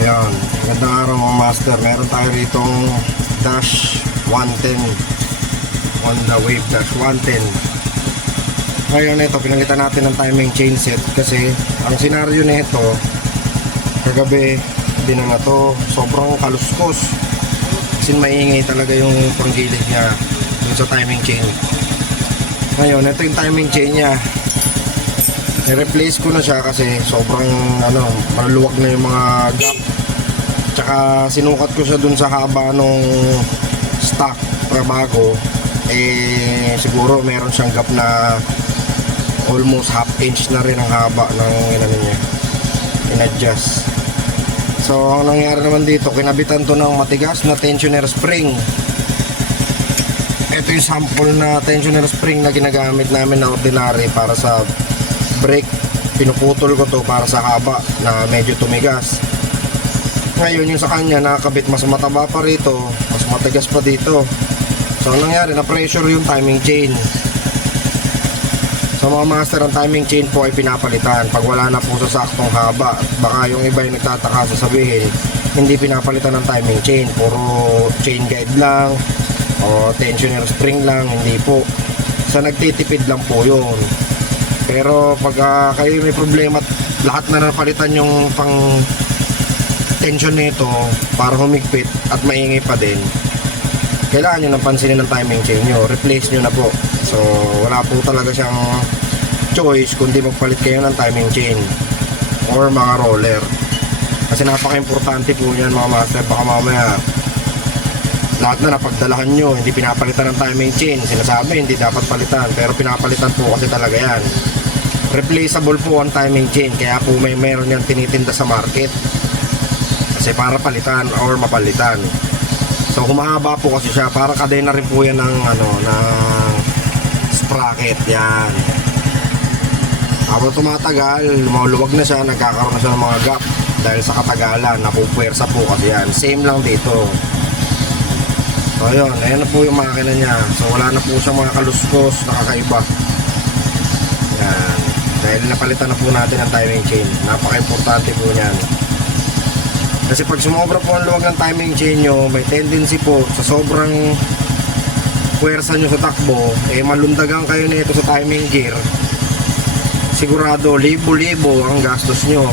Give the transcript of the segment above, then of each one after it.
Ayan, magandang araw mga master. Meron tayo ritong Dash 110, Honda Wave Dash 110. Ngayon ito, pinalitan natin ng timing chain set kasi ang senaryo nito, kagabi binala to, sobrang kaluskos kasi maingay talaga yung panggilid niya dun sa timing chain. Ngayon ito yung timing chain niya, i-replace ko na siya kasi sobrang maluwag na yung mga gap. Tsaka sinukat ko siya dun sa haba nung stock na bago, siguro meron siyang gap na almost half inch na rin ang haba ng niya, in-adjust. So ang nangyari naman dito, kinabitan to ng matigas na tensioner spring. Ito yung sample na tensioner spring na ginagamit namin na ordinary para sa brake. Pinuputol ko to para sa haba na medyo tumigas. Ngayon yung sa kanya nakakabit mas mataba pa rito, mas matigas pa dito. So ang nangyari, na pressure yung timing chain. So mga master, ang timing chain po ay pinapalitan pag wala na po sa saktong haba. Baka yung iba yung nagtataka, sasabihin hindi pinapalitan ng timing chain, puro chain guide lang o tensioner spring lang. Hindi po, sa nagtitipid lang po yun. Pero pag kayo may problema at lahat na napalitan yung pang tension nito para humigpit at maingay pa din, kailangan nyo nang pansinin ng timing chain nyo, replace nyo na po. So wala po talaga siyang choice kundi magpalit kayo ng timing chain or mga roller, kasi napaka-importante po yan mga master. Baka mamaya lahat na napagdalahan nyo hindi pinapalitan ng timing chain, sinasabi hindi dapat palitan, pero pinapalitan po kasi talaga yan. Replaceable po ang timing chain, kaya po meron yan tinitinda sa market kasi para palitan or mapalitan. So humahaba po kasi siya, para kadena rin po yan ng ng sprocket yan. Habang tumatagal, lumuluwag na siya, nagkakaroon na siya ng mga gap dahil sa katagalan, napupwersa po kasi yan. Same lang dito. So ayun, ayan na po yung makina niya. So wala na po siyang mga kaluskos na kakaiba. Yan, dahil napalitan na po natin ang timing chain. Napaka-importante po niyan. Kasi pag sumobra po ang luwag ng timing chain nyo, may tendency po sa sobrang puwersa nyo sa takbo, malundagan kayo nito sa timing gear. Sigurado libo-libo ang gastos nyo.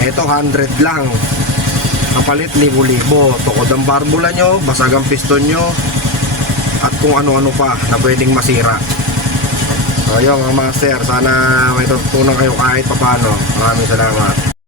Ito 100 lang, kapalit libo-libo. Tukod ang barbula nyo, basag ang piston nyo, at kung ano-ano pa na pwedeng masira. So yun mga master, sana may tutunan kayo kahit papano. Maraming salamat.